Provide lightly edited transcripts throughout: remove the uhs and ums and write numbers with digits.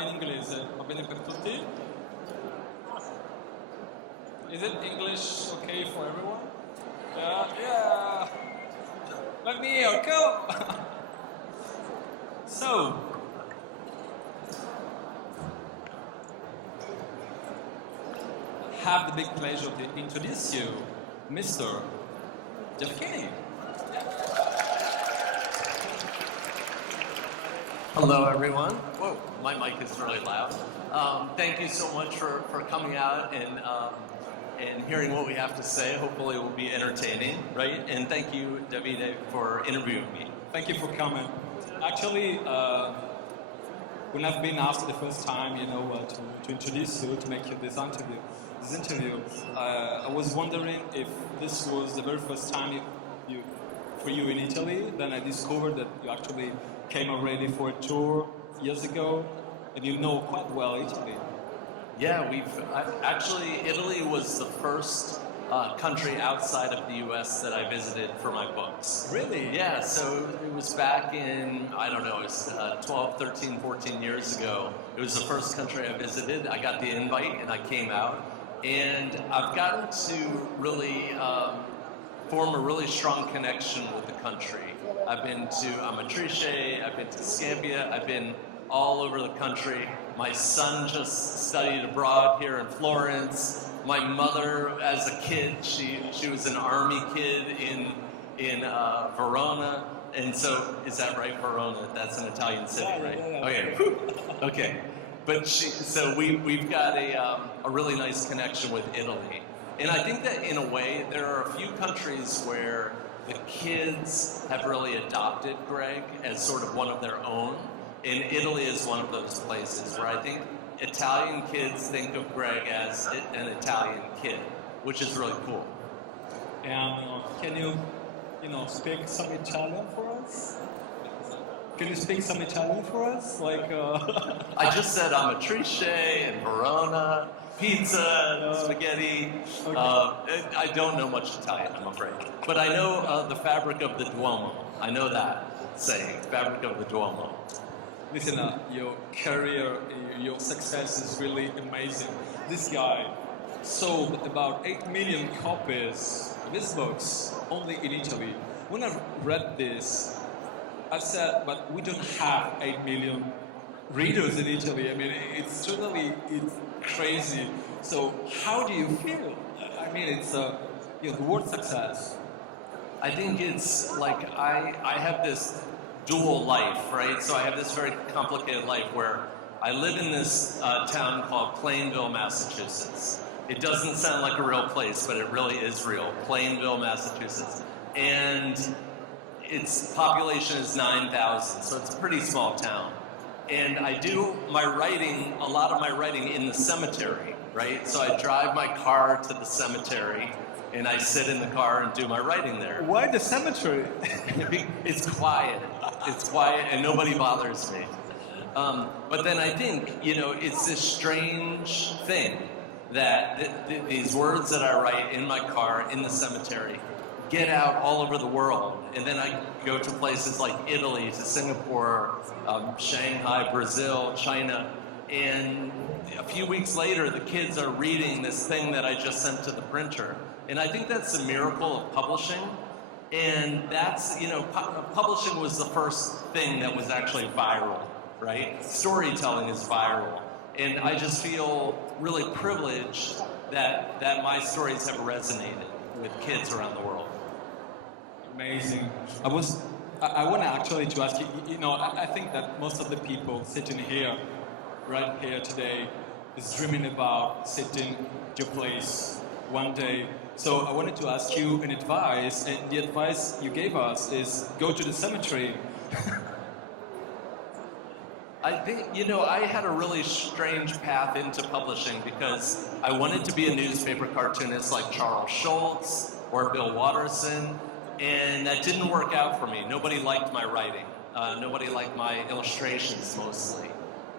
in inglese, va bene per tutti? Is it English okay for everyone? Yeah. Let me hear, go! So, have the big pleasure to introduce you, Mr. Davide Calì. Hello, everyone. Whoa, my mic is really loud. Thank you so much for coming out and hearing what we have to say. Hopefully it will be entertaining, right? And thank you, Davide, for interviewing me. Thank you for coming. Actually, when I've been asked the first time, to introduce you, to make you this interview, I was wondering if this was the very first time for you in Italy. Then I discovered that you actually came already for a tour years ago, and you know quite well Italy. Yeah, actually, Italy was the first country outside of the U.S. that I visited for my books. Really? Yeah, so it was back in, I don't know, it was 12, 13, 14 years ago. It was the first country I visited. I got the invite and I came out. And I've gotten to really form a really strong connection with the country. I've been to Amatrice, I've been to Scampia, I've been all over the country. My son just studied abroad here in Florence. My mother, as a kid, she was an army kid in Verona. And so, is that right, Verona? That's an Italian city, right? Yeah. Okay, okay. But so we've got a really nice connection with Italy. And I think that in a way, there are a few countries where the kids have really adopted Greg as sort of one of their own. And Italy is one of those places where I think Italian kids think of Greg as an Italian kid, which is really cool. And can you speak some Italian for us? Can you speak some Italian for us? I just said Amatrice and Verona, pizza, spaghetti. Okay. I don't know much Italian, I'm afraid. But I know the fabric of the Duomo. I know that saying, fabric of the Duomo. Listen, your career, your success is really amazing. This guy sold about 8 million copies of his books only in Italy. When I read this, I said, but we don't have 8 million readers in Italy. I mean, it's crazy. So how do you feel? I mean, it's the word success. I think it's like I have this dual life, right? So I have this very complicated life where I live in this town called Plainville, Massachusetts. It doesn't sound like a real place, but it really is real. Plainville, Massachusetts. And its population is 9,000, so it's a pretty small town. And I do a lot of my writing in the cemetery, right? So I drive my car to the cemetery, and I sit in the car and do my writing there. Why the cemetery? It's quiet. It's quiet, and nobody bothers me. But then I think, it's this strange thing that these words that I write in my car, in the cemetery, get out all over the world. And then I go to places like Italy, to Singapore, Shanghai, Brazil, China. And a few weeks later, the kids are reading this thing that I just sent to the printer. And I think that's a miracle of publishing. And that's, publishing was the first thing that was actually viral, right? Storytelling is viral. And I just feel really privileged that my stories have resonated with kids around the world. Amazing. I want to actually to ask you, I think that most of the people sitting here, right here today, is dreaming about sitting your place one day. So I wanted to ask you an advice, and the advice you gave us is go to the cemetery. I think, I had a really strange path into publishing because I wanted to be a newspaper cartoonist like Charles Schultz or Bill Watterson, and that didn't work out for me. Nobody liked my writing. Nobody liked my illustrations mostly.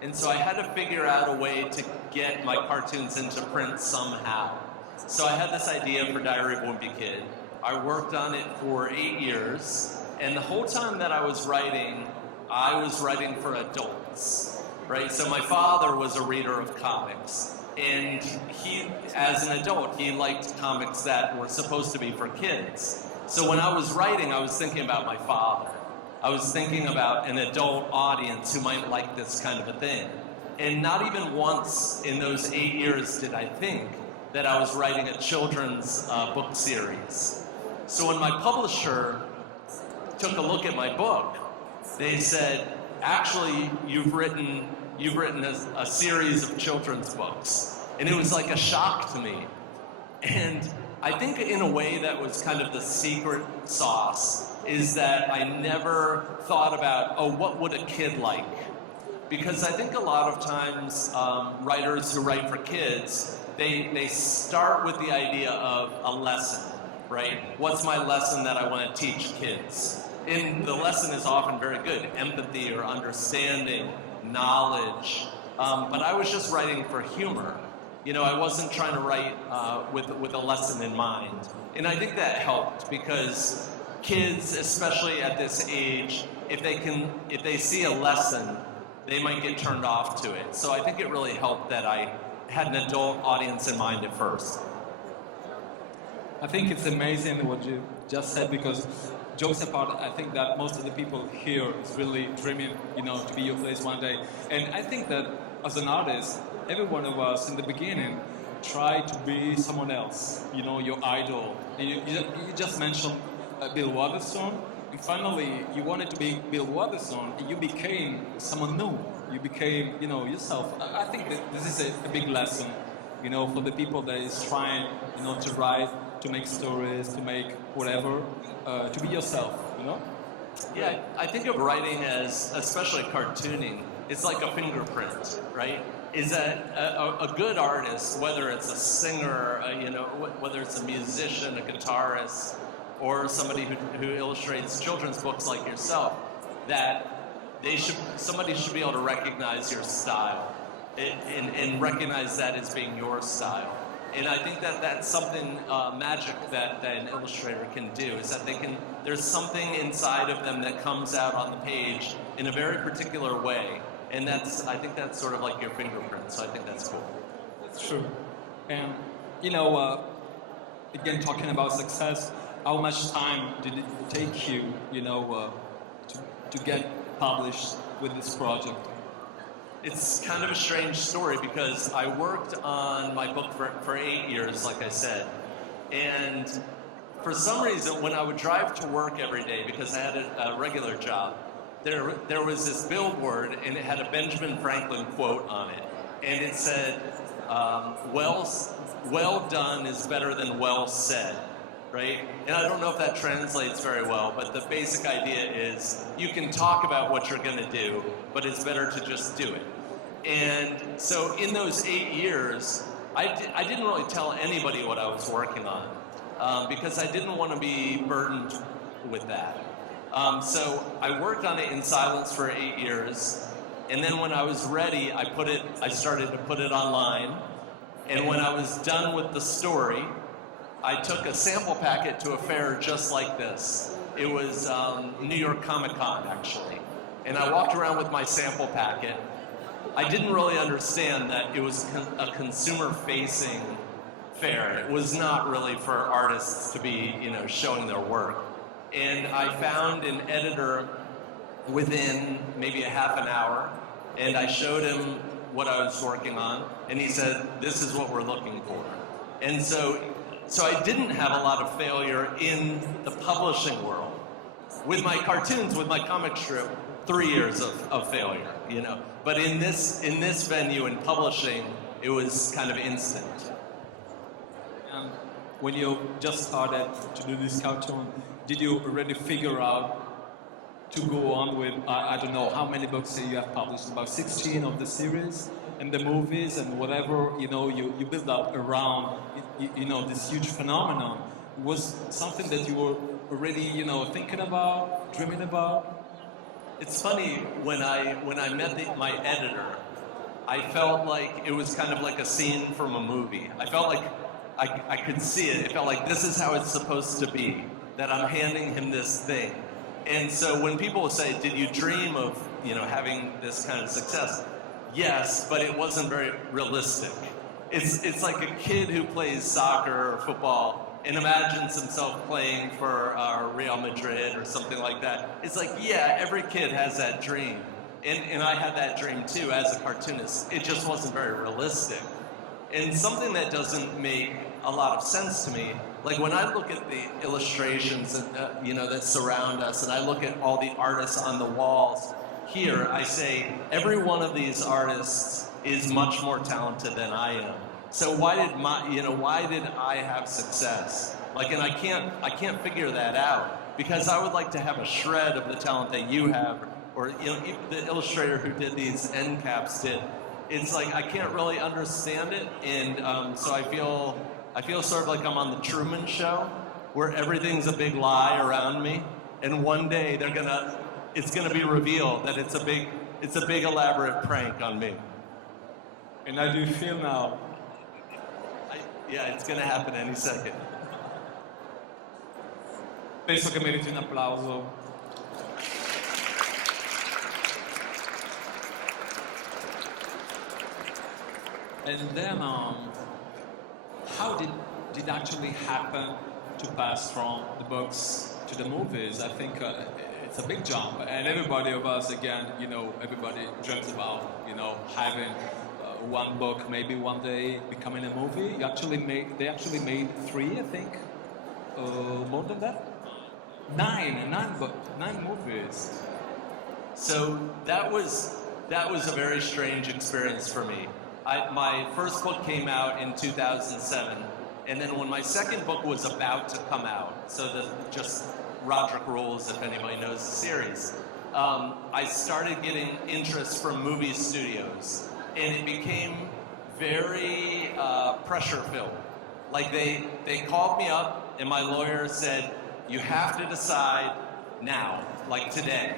And so I had to figure out a way to get my cartoons into print somehow. So I had this idea for Diary of a Wimpy Kid. I worked on it for 8 years, and the whole time that I was writing for adults. right? So my father was a reader of comics, and he, as an adult, he liked comics that were supposed to be for kids. So when I was writing, I was thinking about my father. I was thinking about an adult audience who might like this kind of a thing. And not even once in those 8 years did I think that I was writing a children's book series. So when my publisher took a look at my book, they said, actually, you've written a series of children's books. And it was like a shock to me. And I think in a way that was kind of the secret sauce is that I never thought about, oh, what would a kid like? Because I think a lot of times writers who write for kids, they start with the idea of a lesson, right? What's my lesson that I want to teach kids? And the lesson is often very good, empathy or understanding, knowledge. But I was just writing for humor. You know, I wasn't trying to write with a lesson in mind. And I think that helped because kids, especially at this age, if they see a lesson, they might get turned off to it. So I think it really helped that I had an adult audience in mind at first. I think it's amazing what you just said because jokes apart, I think that most of the people here is really dreaming, you know, to be your place one day. And I think that as an artist, every one of us in the beginning try to be someone else, you know, your idol. And you just mentioned Bill Waterstone. And finally, you wanted to be Bill Waterstone, and you became someone new. You became, you know, yourself. I think that this is a big lesson, you know, for the people that is trying, you know, to write, to make stories, to make whatever, to be yourself, you know? Yeah, I think of writing as, especially cartooning, it's like a fingerprint, right? Is that a good artist, whether it's a singer, you know, whether it's a musician, a guitarist, or somebody who illustrates children's books like yourself, that somebody should be able to recognize your style and recognize that as being your style. And I think that that's something magic that an illustrator can do, is that there's something inside of them that comes out on the page in a very particular way. And I think that's sort of like your fingerprint, so I think that's cool. That's true. And, you know, again, talking about success, how much time did it take you, you know, to get published with this project? It's kind of a strange story because I worked on my book for 8 years, like I said. And for some reason, when I would drive to work every day, because I had a regular job, there was this billboard, and it had a Benjamin Franklin quote on it. And it said, well done is better than well said. Right? And I don't know if that translates very well, but the basic idea is you can talk about what you're going to do, but it's better to just do it. And so in those 8 years, I didn't really tell anybody what I was working on because I didn't want to be burdened with that. So I worked on it in silence for 8 years, and then when I was ready, I started to put it online. And when I was done with the story, I took a sample packet to a fair just like this. It was New York Comic Con, actually. And I walked around with my sample packet. I didn't really understand that it was a consumer-facing fair. It was not really for artists to be, you know, showing their work. And I found an editor within maybe a half an hour, and I showed him what I was working on, and he said, "This is what we're looking for." And so I didn't have a lot of failure in the publishing world. With my cartoons, with my comic strip, 3 years of failure, you know. But in this venue, in publishing, it was kind of instant. And when you just started to do this cartoon, did you already figure out to go on with, I don't know, how many books you have published, about 16 of the series, and the movies and whatever, you know, you build up around, you know, this huge phenomenon. Was something that you were already, you know, thinking about, dreaming about? It's funny, when I met my editor, I felt like it was kind of like a scene from a movie. I felt like I could see it. It felt like this is how it's supposed to be, that I'm handing him this thing. And so when people say, did you dream of, you know, having this kind of success? yes, but it wasn't very realistic. It's like a kid who plays soccer or football and imagines himself playing for Real Madrid or something like that. It's like, yeah, every kid has that dream. And I had that dream too as a cartoonist. It just wasn't very realistic. And something that doesn't make a lot of sense to me, like when I look at the illustrations and, that surround us, and I look at all the artists on the walls here, I say every one of these artists is much more talented than I am. So why did I have success? Like, and I can't figure that out, because I would like to have a shred of the talent that you have, or even the illustrator who did these end caps did. It's like I can't really understand it, and so I feel sort of like I'm on the Truman Show, where everything's a big lie around me, and one day it's gonna be revealed that it's a big elaborate prank on me. And how do you feel now? Yeah, it's gonna happen any second. Penso che meriti un applauso. And then, how did it actually happen to pass from the books to the movies? I think it's a big jump, and everybody of us, again, everybody dreams about, having one book, maybe one day becoming a movie. They actually made 3, I think, more than that. 9 movies. So that was a very strange experience for me. My first book came out in 2007, and then when my second book was about to come out, so just Roderick Rules, if anybody knows the series, I started getting interest from movie studios, and it became very pressure-filled. Like they called me up, and my lawyer said, "You have to decide now, like today."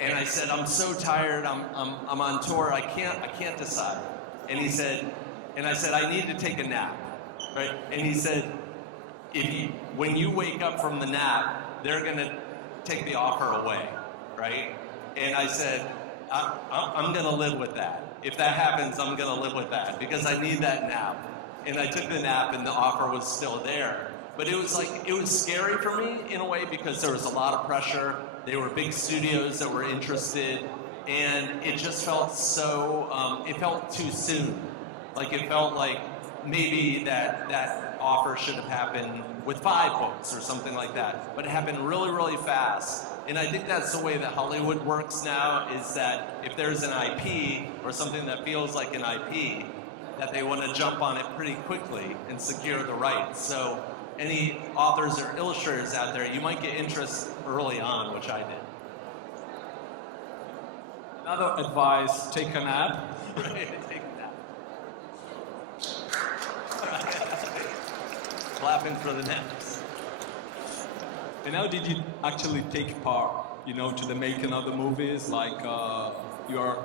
And I said, "I'm so tired. I'm on tour. I can't decide." And he said, and I said, "I need to take a nap," right? And he said, when you wake up from the nap, they're gonna take the offer away, right? And I said, I'm gonna live with that. If that happens, I'm gonna live with that, because I need that nap. And I took the nap, and the offer was still there. But it was scary for me in a way, because there was a lot of pressure. There were big studios that were interested, and it just felt it felt too soon. Like it felt like maybe that offer should have happened with 5 books or something like that. But it happened really, really fast. And I think that's the way that Hollywood works now, is that if there's an IP or something that feels like an IP, that they want to jump on it pretty quickly and secure the rights. So any authors or illustrators out there, you might get interest early on, which I did. Another advice, take a nap. Right, take a nap. Clapping for the naps. And how did you actually take part, to the making of the movies? Like you're,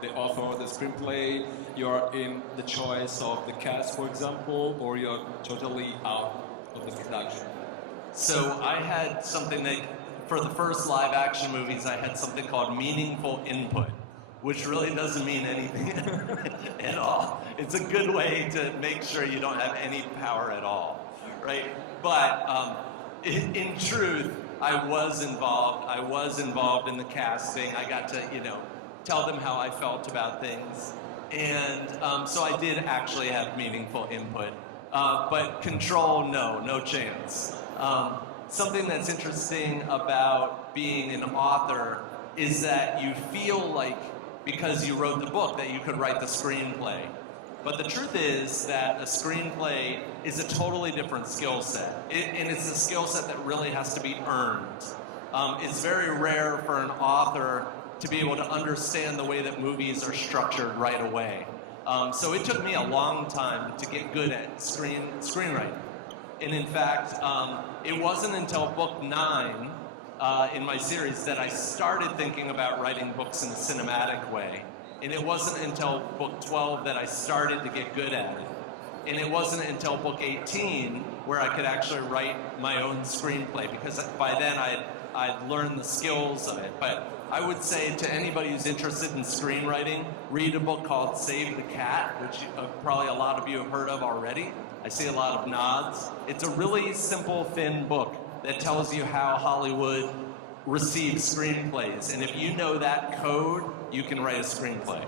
the author of the screenplay, you're in the choice of the cast, for example, or you're totally out of the production? So I had something that, for the first live action movies, I had something called meaningful input, which really doesn't mean anything at all. It's a good way to make sure you don't have any power at all, right? But in truth, I was involved in the casting. I got to, tell them how I felt about things. And so I did actually have meaningful input. But control, no chance. Something that's interesting about being an author is that you feel like, because you wrote the book, that you could write the screenplay. But the truth is that a screenplay is a totally different skill set. And it's a skill set that really has to be earned. It's very rare for an author to be able to understand the way that movies are structured right away. So it took me a long time to get good at screenwriting. And in fact, it wasn't until book 9 in my series that I started thinking about writing books in a cinematic way. And it wasn't until book 12 that I started to get good at it. And it wasn't until book 18 where I could actually write my own screenplay, because by then I'd learn the skills of it. But I would say to anybody who's interested in screenwriting, read a book called Save the Cat, which probably a lot of you have heard of already. I see a lot of nods. It's a really simple, thin book that tells you how Hollywood receives screenplays. And if you know that code, you can write a screenplay.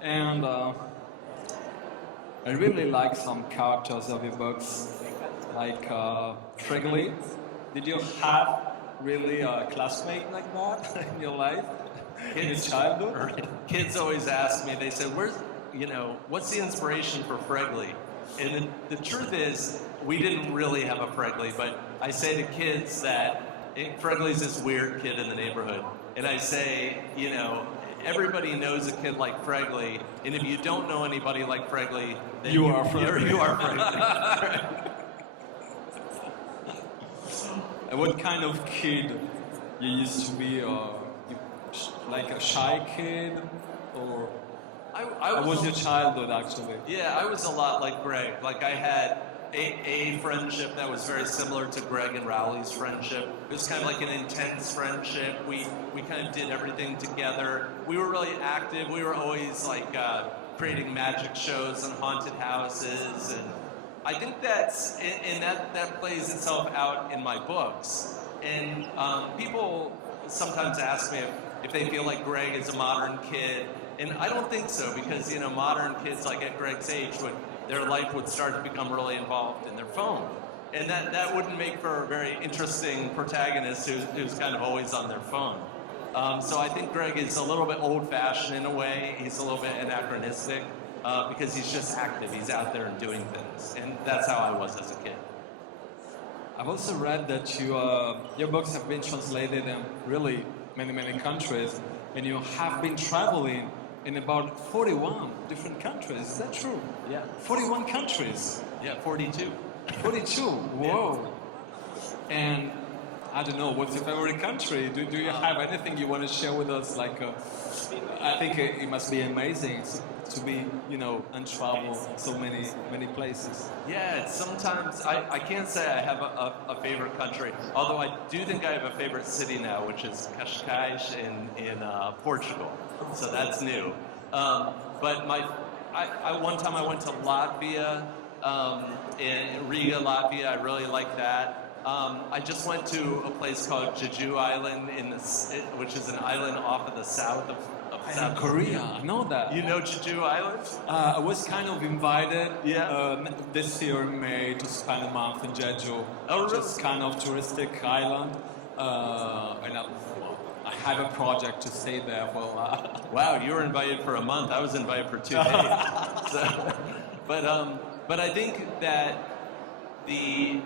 And I really like some characters of your books, like Fregley. Did you have really a classmate like that in your life, in your childhood? Kids always ask me, they said, what's the inspiration for Fregley? And the truth is, we didn't really have a Fregley, but I say to kids that Fregley's this weird kid in the neighborhood. And I say, everybody knows a kid like Fregley, and if you don't know anybody like Fregley, then you are Fregley. You are Fregley. And what kind of kid you used to be? Like a shy kid, or how was your childhood actually? Yeah, I was a lot like Greg. Like I had a friendship that was very similar to Greg and Rowley's friendship. It was kind of like an intense friendship. We kind of did everything together. We were really active. We were always like creating magic shows and haunted houses, and I think that plays itself out in my books. And people sometimes ask me if they feel like Greg is a modern kid, and I don't think so, because modern kids like at Greg's age their life would start to become really involved in their phone. And that wouldn't make for a very interesting protagonist who's kind of always on their phone. So I think Greg is a little bit old-fashioned in a way. He's a little bit anachronistic because he's just active. He's out there and doing things. And that's how I was as a kid. I've also read that your books have been translated in really many, many countries, and you have been traveling in about 41 different countries. Is that true? Yeah. 41 countries. Yeah, 42. 42. Whoa. Yeah. And I don't know, what's your favorite country? Do you have anything you want to share with us? Like, I think it must be amazing to be, and travel so many places. Yeah, sometimes I can't say I have a favorite country, although I do think I have a favorite city now, which is Cascais in Portugal. So that's new. But one time I went to Latvia, in Riga, Latvia. I really like that. I just went to a place called Jeju Island, which is an island off of the south of South Korea. I know that. You know Jeju Island? I was kind of invited this year in May to spend a month in Jeju. Oh, really? Just kind of touristic island. And I have a project to stay there for a while. Wow, you were invited for a month. I was invited for 2 days. But I think that the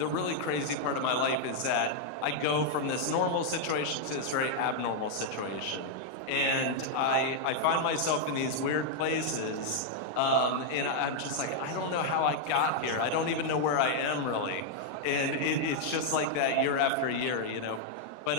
really crazy part of my life is that I go from this normal situation to this very abnormal situation. And I find myself in these weird places, and I'm just like, I don't know how I got here. I don't even know where I am, really. And it's just like that year after year, But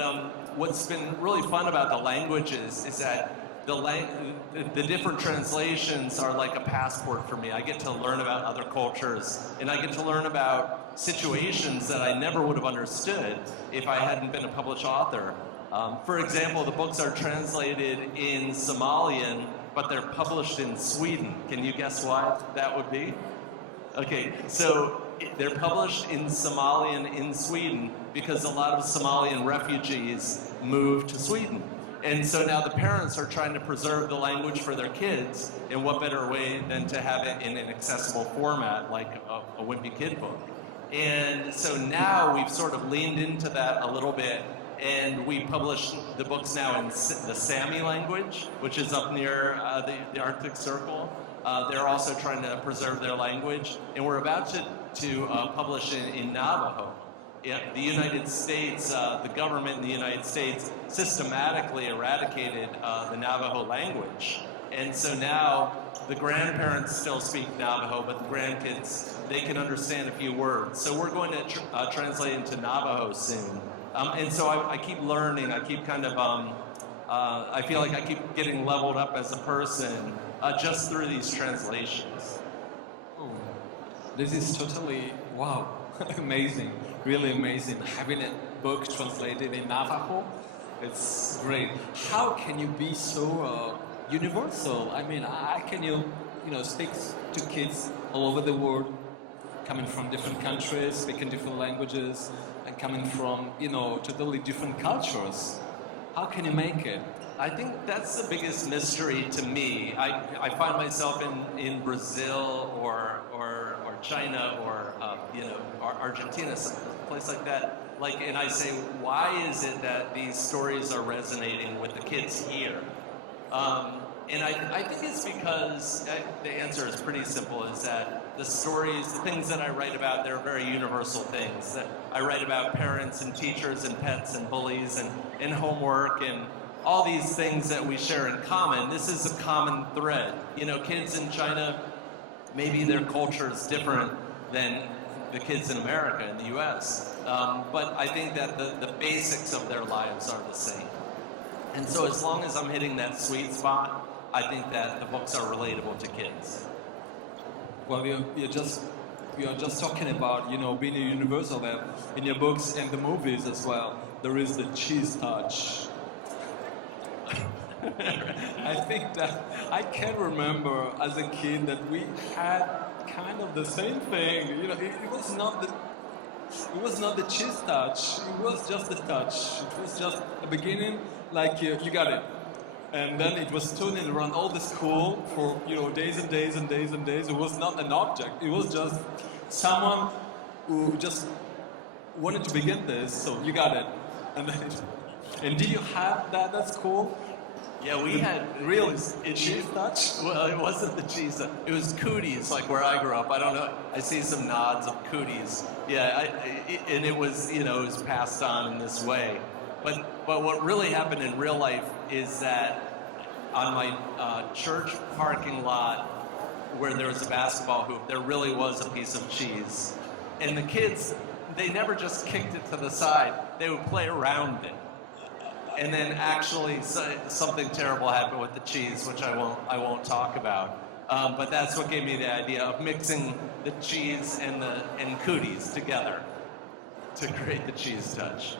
what's been really fun about the languages is that the different translations are like a passport for me. I get to learn about other cultures, and I get to learn about situations that I never would have understood if I hadn't been a published author. For example, the books are translated in Somalian, but they're published in Sweden. Can you guess why that would be? Okay, so they're published in Somalian in Sweden because a lot of Somalian refugees moved to Sweden. And so now the parents are trying to preserve the language for their kids, and what better way than to have it in an accessible format like a Wimpy kid book. And so now we've sort of leaned into that a little bit, and we publish the books now in the Sami language, which is up near the Arctic Circle. They're also trying to preserve their language, and we're about to publish in Navajo. The United States, the government in the United States systematically eradicated the Navajo language. And so now the grandparents still speak Navajo, but the grandkids, they can understand a few words. So we're going to translate into Navajo soon. And so I keep learning, I keep kind of, I feel like I keep getting leveled up as a person just through these translations. This is totally, wow, amazing, really amazing. Having a book translated in Navajo, it's great. How can you be so universal? I mean, how can you, speak to kids all over the world, coming from different countries, speaking different languages, and coming from, totally different cultures? How can you make it? I think that's the biggest mystery to me. I find myself in Brazil or China or Argentina, some place like that. And I say, why is it that these stories are resonating with the kids here? And I think it's because the answer is pretty simple: is that the stories, the things that I write about, they're very universal things. That I write about parents and teachers and pets and bullies and homework and all these things that we share in common. This is a common thread. Kids in China, maybe their culture is different than the kids in America, in the US. But I think that the basics of their lives are the same. And so as long as I'm hitting that sweet spot, I think that the books are relatable to kids. Well, you're just talking about, being a universal there. In your books and the movies as well, there is the cheese touch. I think that I can remember as a kid that we had kind of the same thing. It was not the cheese touch. It was just the touch. It was just the beginning, like you got it, and then it was turning around all the school for days and days and days and days. It was not an object. It was just someone who just wanted to begin this. So you got it, and then and did you have that at school? Yeah, we had real cheese touch. Well, it wasn't the cheese. It was cooties, like where I grew up. I don't know. I see some nods of cooties. Yeah, and it was it was passed on in this way. But what really happened in real life is that on my church parking lot, where there was a basketball hoop, there really was a piece of cheese, and the kids, they never just kicked it to the side. They would play around it. And then actually something terrible happened with the cheese, which I won't talk about. But that's what gave me the idea of mixing the cheese and cooties together to create the cheese touch.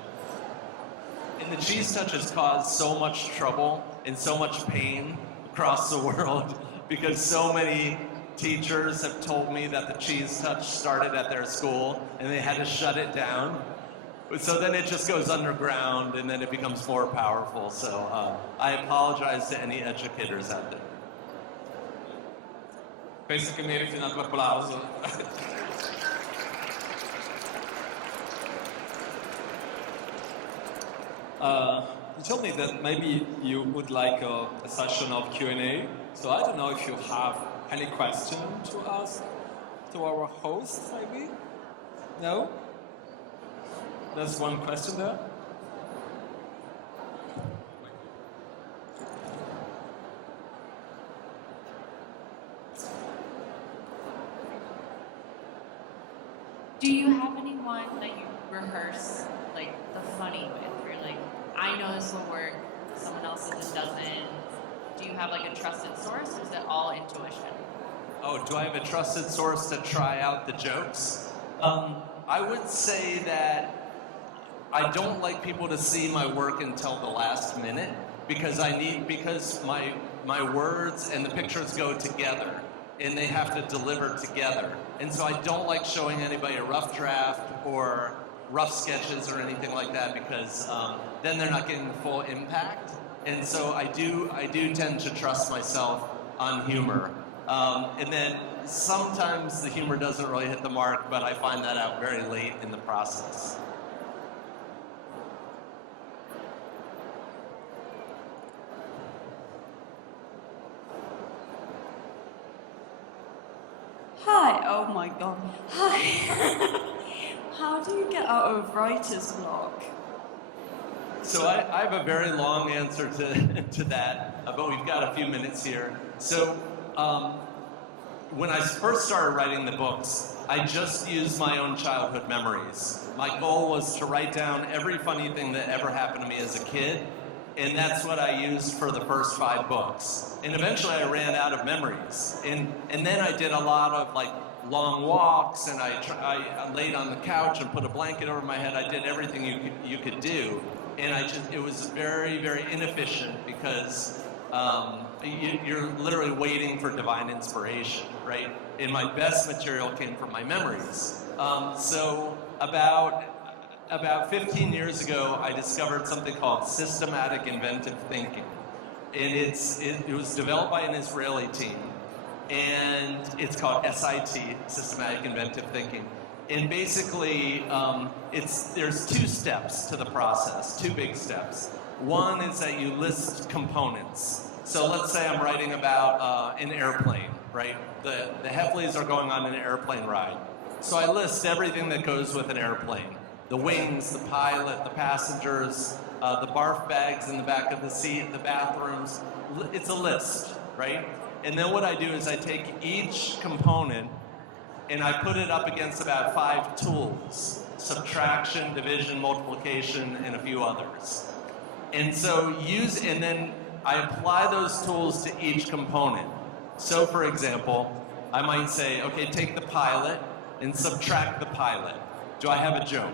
And the cheese touch has caused so much trouble and so much pain across the world because so many teachers have told me that the cheese touch started at their school and they had to shut it down. So then it just goes underground and then it becomes more powerful. So I apologize to any educators out there. Penso che meriti un altro applauso. You told me that maybe you would like a session of Q&A. So I don't know if you have any question to ask to our host, maybe? No? There's one question there. Do you have anyone that you rehearse the funny with? You're like, I know this will work, someone else doesn't. Do you have a trusted source, or is it all intuition? Oh, do I have a trusted source to try out the jokes? I would say that I don't like people to see my work until the last minute because my words and the pictures go together and they have to deliver together. And so I don't like showing anybody a rough draft or rough sketches or anything like that because then they're not getting the full impact. And so I do tend to trust myself on humor. And then sometimes the humor doesn't really hit the mark, but I find that out very late in the process. Hi, oh my god. Hi. How do you get out of writer's block? So I have a very long answer to that, but we've got a few minutes here. So when I first started writing the books, I just used my own childhood memories. My goal was to write down every funny thing that ever happened to me as a kid, and that's what I used for the first 5 books. And eventually I ran out of memories. And then I did a lot of long walks, and I laid on the couch and put a blanket over my head. I did everything you could do, and it was very, very inefficient because you're literally waiting for divine inspiration, right? And my best material came from my memories. So about 15 years ago, I discovered something called systematic inventive thinking. And it was developed by an Israeli team. And it's called SIT, Systematic Inventive Thinking. And basically, there's 2 steps to the process, 2 big steps. One is that you list components. So let's say I'm writing about an airplane, right? The Heffleys are going on an airplane ride. So I list everything that goes with an airplane. The wings, the pilot, the passengers, the barf bags in the back of the seat, the bathrooms. It's a list, right? And then what I do is I take each component and I put it up against about 5 tools: subtraction, division, multiplication, and a few others. And so and then I apply those tools to each component. So for example, I might say, okay, take the pilot and subtract the pilot. Do I have a joke?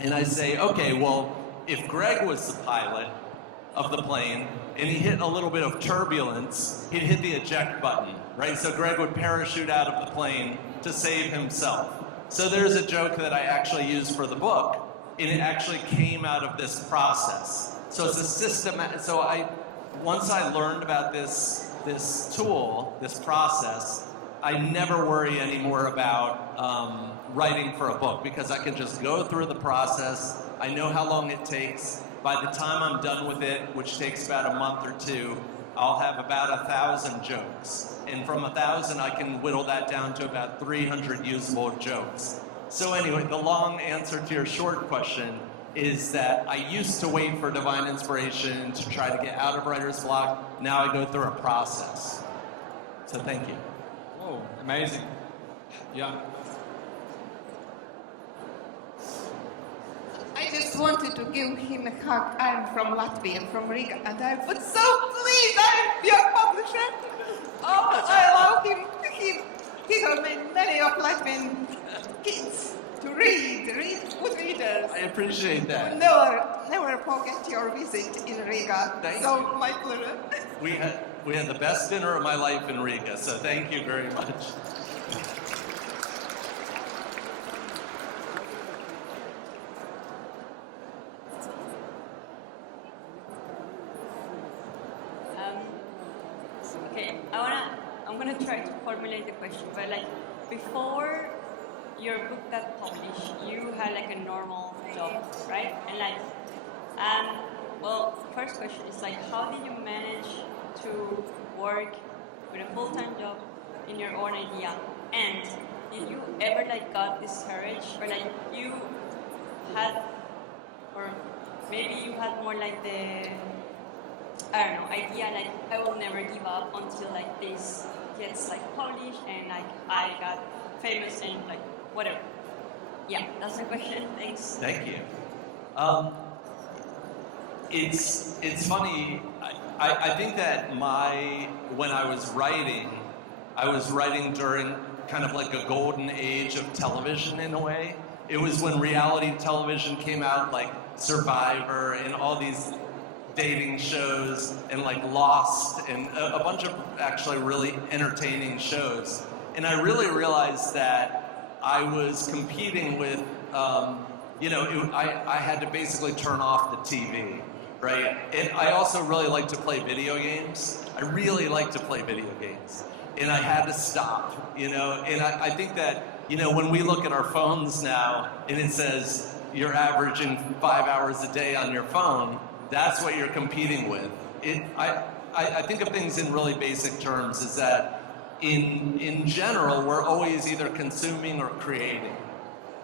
And I say, okay, well, if Greg was the pilot of the plane and he hit a little bit of turbulence, he'd hit the eject button, right? So Greg would parachute out of the plane to save himself. So there's a joke that I actually used for the book, and it actually came out of this process. So it's a system. Once I learned about this tool, this process, I never worry anymore about writing for a book, because I can just go through the process. I know how long it takes. By the time I'm done with it, which takes about a month or 2, I'll have about 1,000 jokes. And from 1,000, I can whittle that down to about 300 usable jokes. So anyway, the long answer to your short question is that I used to wait for divine inspiration to try to get out of writer's block. Now I go through a process. So thank you. Oh, amazing. Yeah. I just wanted to give him a hug. I'm from Latvia, from Riga, and I was so pleased I'm your publisher. Oh, I love him. He has made many of Latvian kids to read good readers. I appreciate that. Never forget your visit in Riga. Thank so you. my pleasure. We had the best dinner of my life in Riga, so thank you very much. Okay, I'm gonna try to formulate the question, but like before your book got published, you had like a normal job, right? And well, first question is like, how did you manage to work with a full-time job in your own idea? And did you ever like got discouraged, or like you had, or maybe you had more like the, I don't know, idea like I will never give up until like this gets like published and like I got famous and like whatever. Yeah, that's the question. Thanks. Thank you. It's funny. I think that when I was writing during kind of like a golden age of television in a way. It was when reality television came out, like Survivor and all these dating shows and like Lost and a bunch of actually really entertaining shows. And I really realized that I was competing with, I had to basically turn off the TV, right? And I also really like to play video games. I really like to play video games. And I had to stop, and I think that, when we look at our phones now and it says you're averaging 5 hours a day on your phone, that's what you're competing with. I think of things in really basic terms, is that in general, we're always either consuming or creating.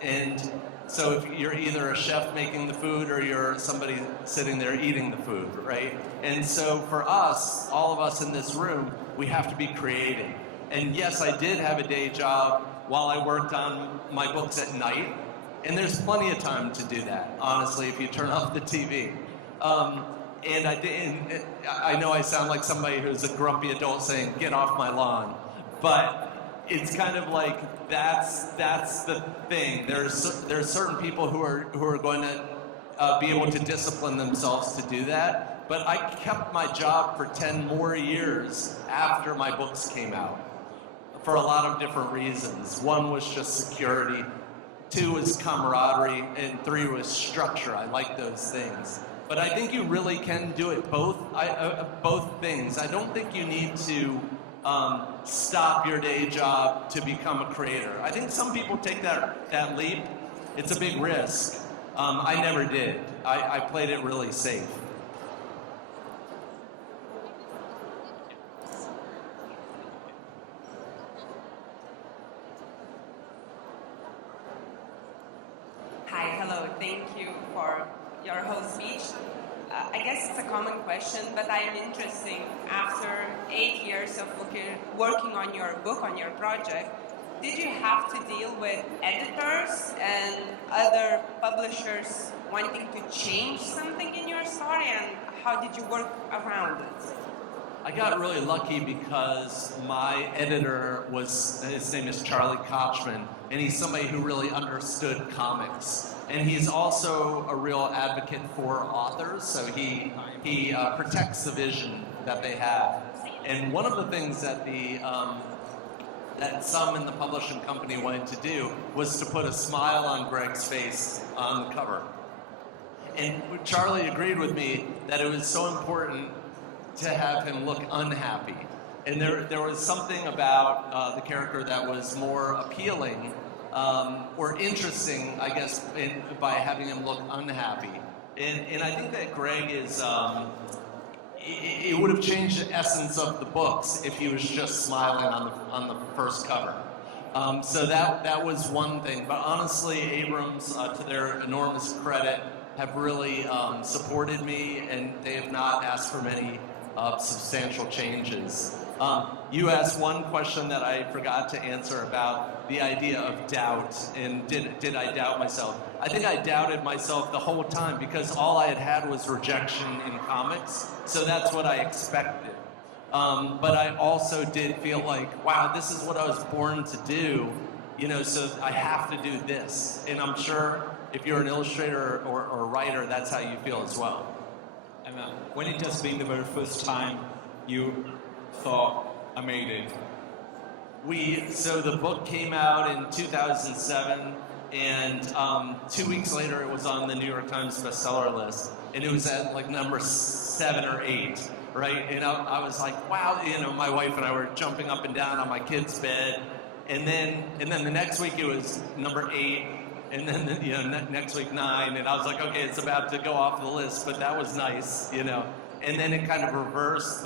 And so if you're either a chef making the food or you're somebody sitting there eating the food, right? And so for us, all of us in this room, we have to be creating. And yes, I did have a day job while I worked on my books at night. And there's plenty of time to do that, honestly, if you turn off the TV. And I know I sound like somebody who's a grumpy adult saying, get off my lawn. But it's kind of like that's the thing. There's certain people who are going to be able to discipline themselves to do that. But I kept my job for 10 more years after my books came out for a lot of different reasons. One was just security, 2 was camaraderie, and 3 was structure. I like those things. But I think you really can do it both things. I don't think you need to stop your day job to become a creator. I think some people take that leap. It's a big risk. I never did. I played it really safe. Hi, hello. Thank you for your whole speech. I guess it's a common question, but I am interested. After 8 years of working on your book, on your project, did you have to deal with editors and other publishers wanting to change something in your story, and how did you work around it? I got really lucky because my editor his name is Charlie Kochman, and he's somebody who really understood comics. And he's also a real advocate for authors, so he protects the vision that they have. And one of the things that that some in the publishing company wanted to do was to put a smile on Greg's face on the cover. And Charlie agreed with me that it was so important to have him look unhappy. And there was something about the character that was more appealing or interesting, I guess, by having him look unhappy. And I think that Greg is, it would have changed the essence of the books if he was just smiling on the first cover. So that was one thing. But honestly, Abrams, to their enormous credit, have really supported me, and they have not asked for many substantial changes. You asked one question that I forgot to answer about the idea of doubt, and did I doubt myself? I think I doubted myself the whole time because all I had was rejection in comics, so that's what I expected. But I also did feel like, wow, this is what I was born to do, so I have to do this. And I'm sure if you're an illustrator or a writer, that's how you feel as well. And when it has been the very first time you thought, I made it? So the book came out in 2007, and 2 weeks later it was on the New York Times bestseller list, and it was at like number 7 or 8, right? And I was like, wow, my wife and I were jumping up and down on my kid's bed, and then the next week it was number 8, and then next week 9, and I was like, okay, it's about to go off the list, but that was nice, And then it kind of reversed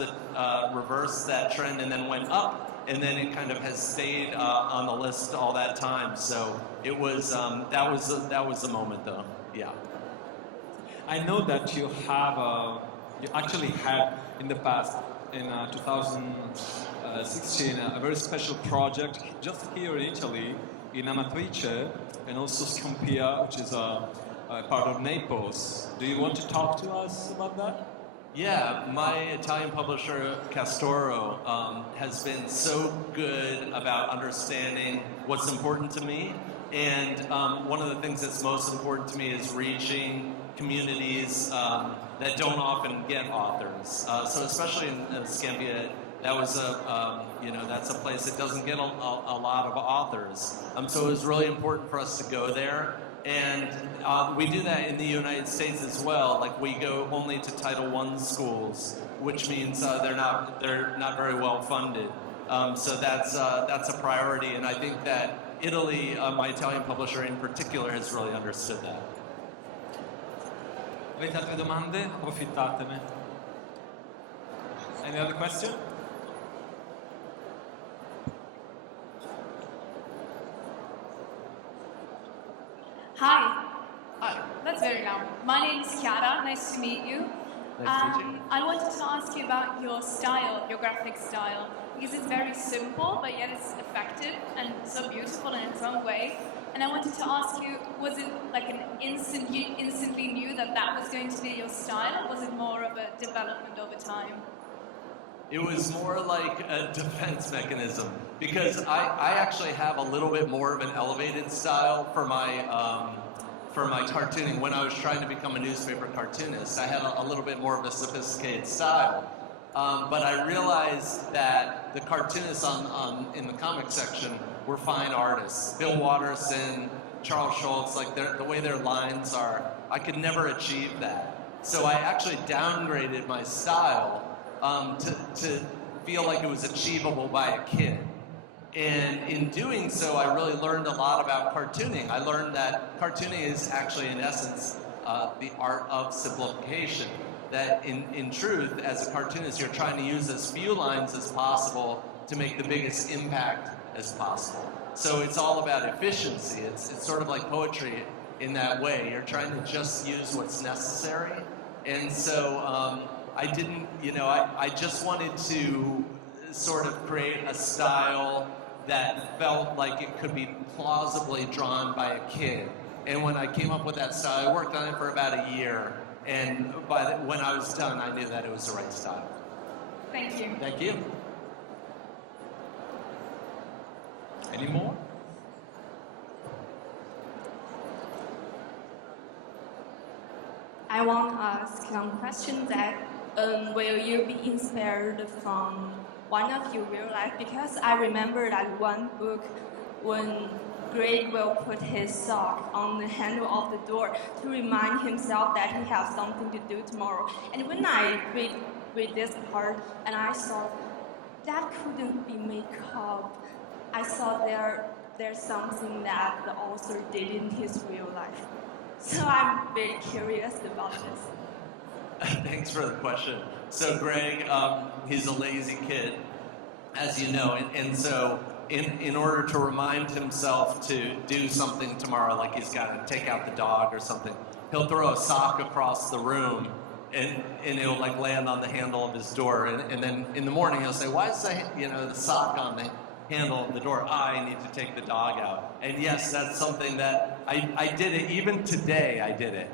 that trend, and then went up, and then it kind of has stayed on the list all that time. So it was that was the moment, though. Yeah. I know that you actually had in the past, in 2016, a very special project just here in Italy, in Amatrice, and also Scampia, which is a part of Naples. Do you want to talk to us about that? Yeah, my Italian publisher, Castoro, has been so good about understanding what's important to me. And one of the things that's most important to me is reaching communities that don't often get authors. So especially in Scampia, that was that's a place that doesn't get a lot of authors. So it was really important for us to go there. And we do that in the United States as well. Like, we go only to Title I schools, which means they're not very well funded. So that's a priority, and I think that Italy, my Italian publisher in particular, has really understood that. Avete altre domande? Approfittatene. Any other question? Hi. Hi. That's very loud. My name is Chiara. Nice to meet you. Nice to meet you. I wanted to ask you about your style, your graphic style, because it's very simple, but yet it's effective and so beautiful in its own way. And I wanted to ask you, was it like you instantly knew that was going to be your style, or was it more of a development over time? It was more like a defense mechanism because I actually have a little bit more of an elevated style for my cartooning. When I was trying to become a newspaper cartoonist, I had a little bit more of a sophisticated style. But I realized that the cartoonists in the comic section were fine artists. Bill Watterson, Charles Schultz, like the way their lines are, I could never achieve that. So I actually downgraded my style to feel like it was achievable by a kid. And in doing so, I really learned a lot about cartooning. I learned that cartooning is actually, in essence, the art of simplification. That in truth, as a cartoonist, you're trying to use as few lines as possible to make the biggest impact as possible. So it's all about efficiency. It's sort of like poetry in that way. You're trying to just use what's necessary. And so I didn't, I just wanted to sort of create a style that felt like it could be plausibly drawn by a kid. And when I came up with that style, I worked on it for about a year. And when I was done, I knew that it was the right style. Thank you. Thank you. Any more? I want to ask one question that will you be inspired from one of your real life? Because I remember that one book when Greg will put his sock on the handle of the door to remind himself that he has something to do tomorrow. And when I read this part and I saw that couldn't be makeup, I saw there's something that the author did in his real life. So I'm very curious about this. Thanks for the question. So Greg, he's a lazy kid, as you know, and so in order to remind himself to do something tomorrow, like he's got to take out the dog or something, he'll throw a sock across the room and it'll like land on the handle of his door. And then in the morning he'll say, why is the sock on the handle of the door? I need to take the dog out. And yes, that's something that I did it. Even today I did it.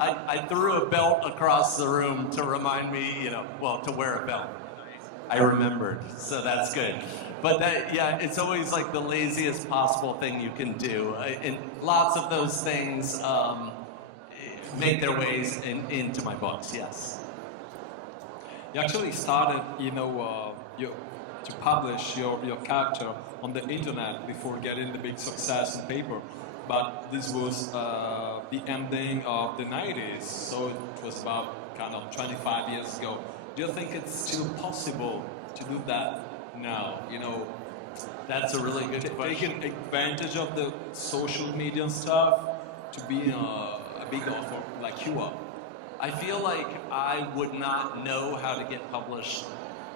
I threw a belt across the room to remind me, to wear a belt. I remembered, so that's good. But it's always like the laziest possible thing you can do. And lots of those things make their ways into my books, yes. You actually started, to publish your character on the internet before getting the big success in paper. But this was the ending of the 90s, so it was about kind of 25 years ago. Do you think it's still possible to do that now? That's a really good question. Taking advantage of the social media and stuff to be a big author like you are. I feel like I would not know how to get published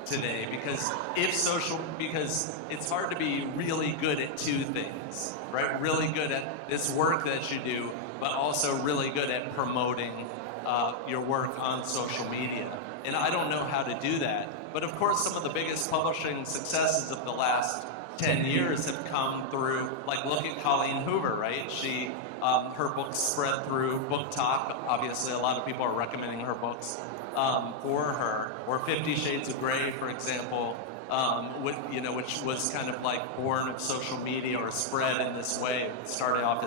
today because it's hard to be really good at two things, right? Really good at this work that you do, but also really good at promoting your work on social media. And I don't know how to do that. But of course, some of the biggest publishing successes of the last 10 years have come through, like look at Colleen Hoover, right? Her books spread through Book Talk. Obviously, a lot of people are recommending her books for her. Or 50 Shades of Grey, for example, which was kind of like born of social media or spread in this way. It started off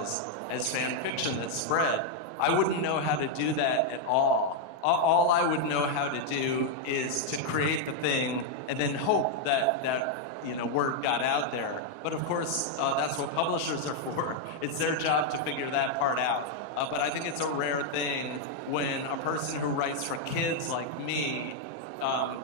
as fan fiction that spread. I wouldn't know how to do that at all. All I would know how to do is to create the thing and then hope that word got out there. But of course, that's what publishers are for. It's their job to figure that part out. But I think it's a rare thing when a person who writes for kids like me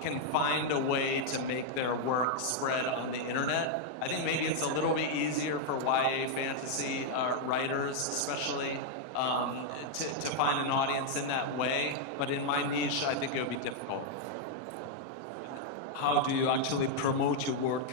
can find a way to make their work spread on the internet. I think maybe it's a little bit easier for YA fantasy writers, especially, to find an audience in that way. But in my niche, I think it would be difficult. How do you actually promote your work?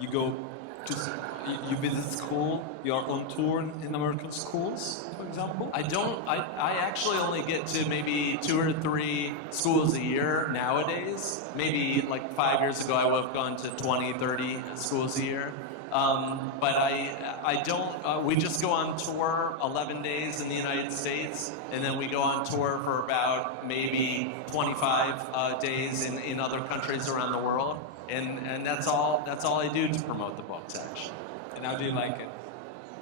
You visit school, you are on tour in American schools, for example? I actually only get to maybe 2 or 3 schools a year nowadays. Maybe like 5 years ago, I would have gone to 20, 30 schools a year. But I don't, we just go on tour 11 days in the United States, and then we go on tour for about maybe 25 days in other countries around the world. And that's all I do to promote the books, actually. And how do you like it?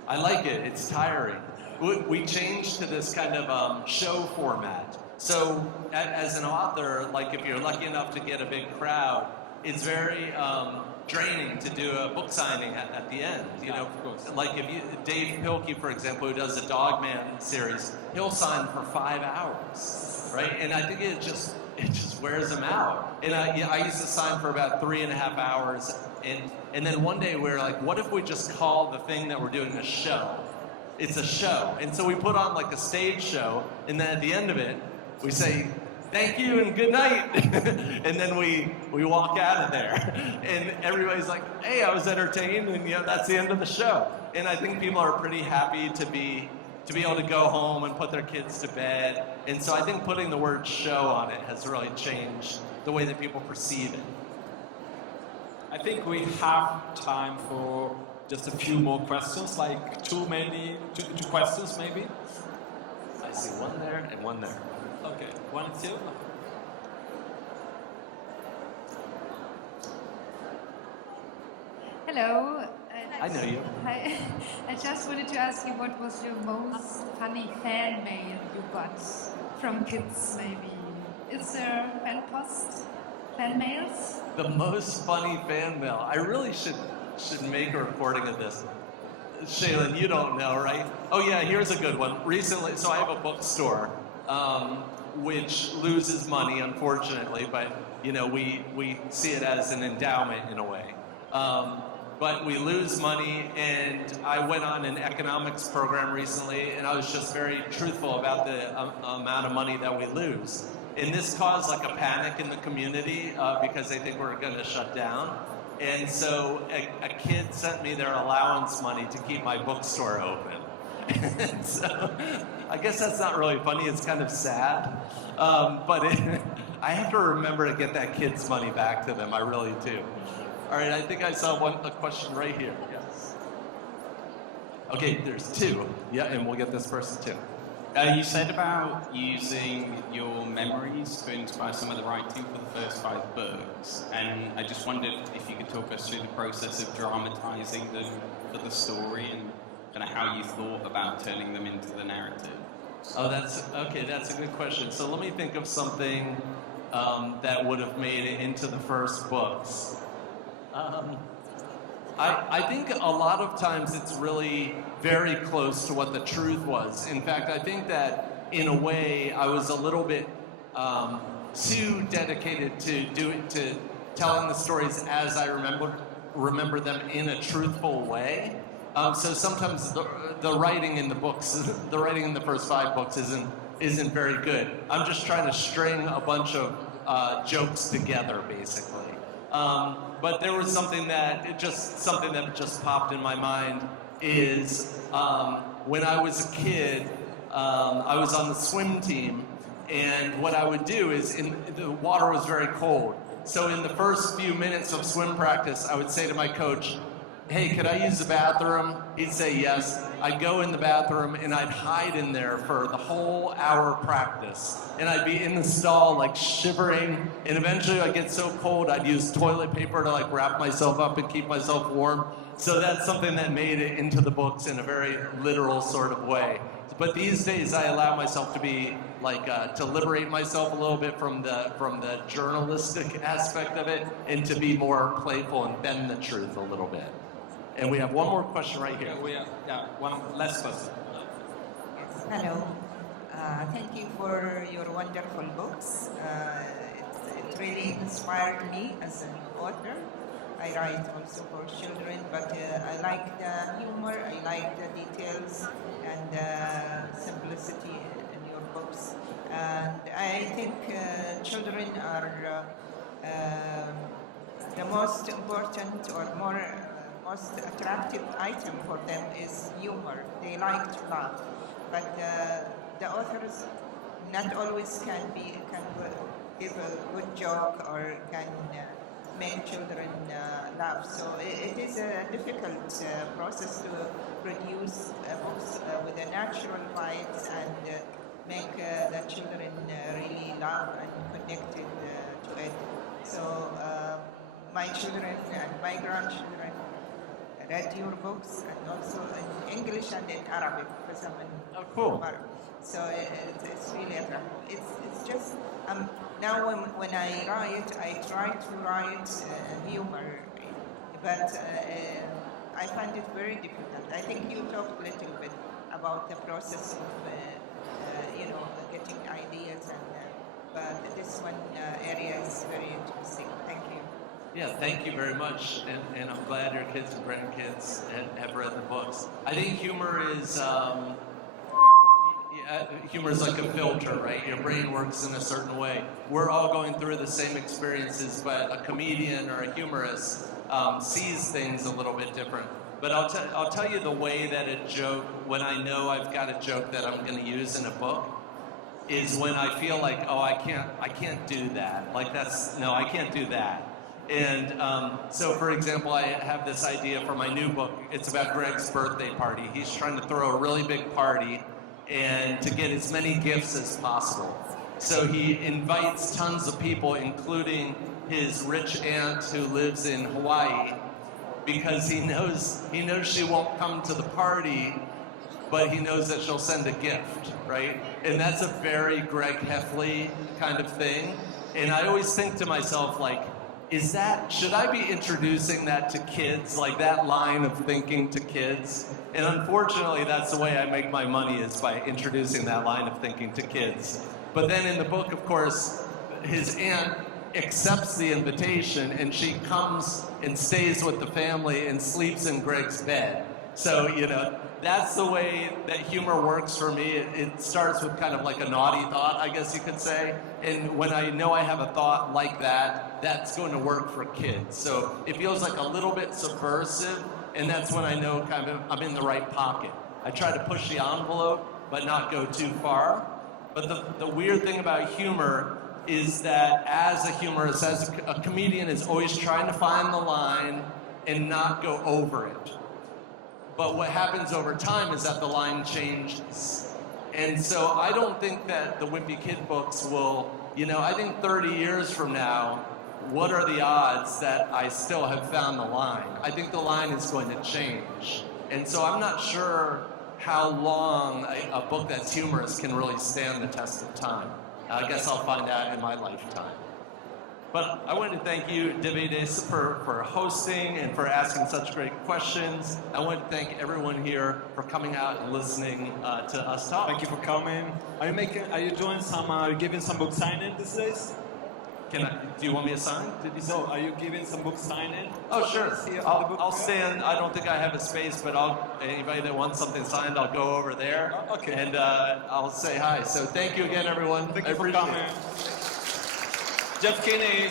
I like it. It's tiring. We changed to this kind of show format. So as an author, like if you're lucky enough to get a big crowd, it's very draining to do a book signing at the end. You know, like if Dave Pilkey, for example, who does the Dogman series, he'll sign for 5 hours, right? And I think it just wears him out. And I used to sign for about 3.5 hours. And then one day we were like, what if we just call the thing that we're doing a show? It's a show. And so we put on like a stage show, and then at the end of it, we say, thank you and good night. And then we walk out of there. And everybody's like, hey, I was entertained, and that's the end of the show. And I think people are pretty happy to be able to go home and put their kids to bed. And so I think putting the word show on it has really changed the way that people perceive it. I think we have time for just a few more questions, like two questions maybe. I see one there and one there. Okay, 1 and 2. Hello. I know you. Hi. I just wanted to ask you, what was your most funny fan mail you got from kids, maybe? Is there fan mails? The most funny fan mail. I really should make a recording of this. Shaylin, you don't know, right? Oh yeah, here's a good one. Recently, so I have a bookstore, which loses money, unfortunately, but we see it as an endowment in a way. But we lose money, and I went on an economics program recently, and I was just very truthful about the amount of money that we lose. And this caused like a panic in the community because they think we're going to shut down. And so a kid sent me their allowance money to keep my bookstore open. And so I guess that's not really funny, it's kind of sad. But I have to remember to get that kid's money back to them, I really do. All right, I think I saw a question right here. Yes. Okay, there's two. Yeah, and we'll get this person too. You said about using your memories to inspire some of the writing for the first 5 books, and I just wondered if you could talk us through the process of dramatizing them for the story and kind of how you thought about turning them into the narrative. Oh, that's a good question. So let me think of something that would have made it into the first books. I think a lot of times it's really very close to what the truth was. In fact, I think that in a way I was a little bit too dedicated to telling the stories as I remember them in a truthful way. So sometimes the writing in the books, the writing in the first 5 books isn't very good. I'm just trying to string a bunch of jokes together, basically. But there was something that just popped in my mind is when I was a kid, I was on the swim team, and what I would do is the water was very cold. So in the first few minutes of swim practice, I would say to my coach, hey, could I use the bathroom? He'd say yes. I'd go in the bathroom and I'd hide in there for the whole hour practice. And I'd be in the stall like shivering, and eventually I'd get so cold I'd use toilet paper to like wrap myself up and keep myself warm. So that's something that made it into the books in a very literal sort of way. But these days I allow myself to be like to liberate myself a little bit from the journalistic aspect of it and to be more playful and bend the truth a little bit. And we have one more question right here. One last question. Hello. Thank you for your wonderful books. It really inspired me as an author. I write also for children, but I like the humor, I like the details and the simplicity in your books. And I think children are the most important or most attractive item for them is humor. They like to laugh, but the authors not always can give a good joke or can make children laugh. So it is a difficult process to produce books with a natural vibes and make the children really laugh and connected to it. So my children and my grandchildren read your books, and also in English and in Arabic, because I'm in cool. Arabic. So it's really attractive. It's just now when I write, I try to write humor, but I find it very difficult. I think you talked a little bit about the process of getting ideas, but this one area is very interesting. Thank you. Yeah, thank you very much, and I'm glad your kids and grandkids have read the books. I think humor is like a filter, right? Your brain works in a certain way. We're all going through the same experiences, but a comedian or a humorist sees things a little bit different. But I'll tell you the way that a joke, when I know I've got a joke that I'm going to use in a book, is when I feel like, oh, I can't do that. Like I can't do that. And so, for example, I have this idea for my new book. It's about Greg's birthday party. He's trying to throw a really big party and to get as many gifts as possible. So he invites tons of people, including his rich aunt who lives in Hawaii, because he knows she won't come to the party, but he knows that she'll send a gift, right? And that's a very Greg Heffley kind of thing. And I always think to myself, like, should I be introducing that to kids, like that line of thinking to kids? And unfortunately, that's the way I make my money, is by introducing that line of thinking to kids. But then in the book, of course, his aunt accepts the invitation, and she comes and stays with the family and sleeps in Greg's bed. So, that's the way that humor works for me. It starts with kind of like a naughty thought, I guess you could say. And when I know I have a thought like that, that's going to work for kids. So it feels like a little bit subversive, and that's when I know kind of I'm in the right pocket. I try to push the envelope, but not go too far. But the weird thing about humor is that as a humorist, as a comedian, is always trying to find the line and not go over it. But what happens over time is that the line changes. And so I don't think that the Wimpy Kid books will, I think 30 years from now, what are the odds that I still have found the line? I think the line is going to change. And so I'm not sure how long a book that's humorous can really stand the test of time. I guess I'll find out in my lifetime. But I want to thank you, Davide, for hosting and for asking such great questions. I want to thank everyone here for coming out and listening to us talk. Thank you for coming. Are you giving some book signing these days? Do you want me to sign? Did you say? No, are you giving some book signing? Oh, sure. I'll stand. I don't think I have a space, but anybody that wants something signed, I'll go over there. Okay. And I'll say hi. So thank you again, everyone. Thank you for coming. Jeff Kinney.